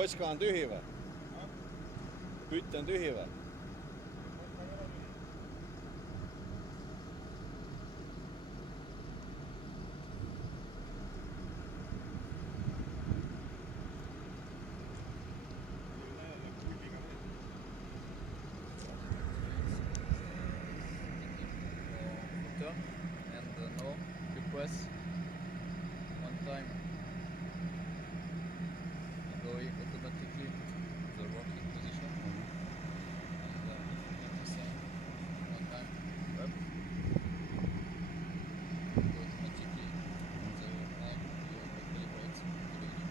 Poiska on tühi või? Pütt on tühi või? And now you press one time you go automatically the working position and you send one time up go automatically the time you calibrate the beginning.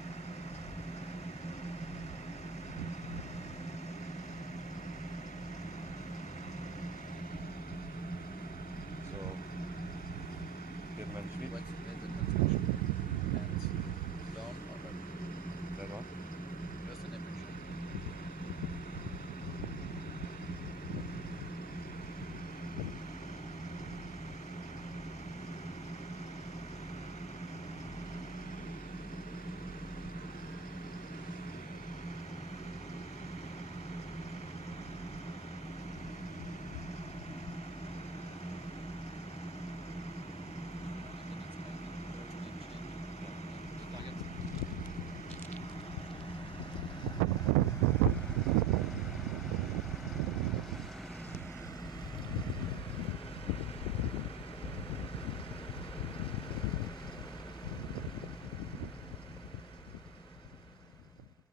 So, geht man nicht mit. What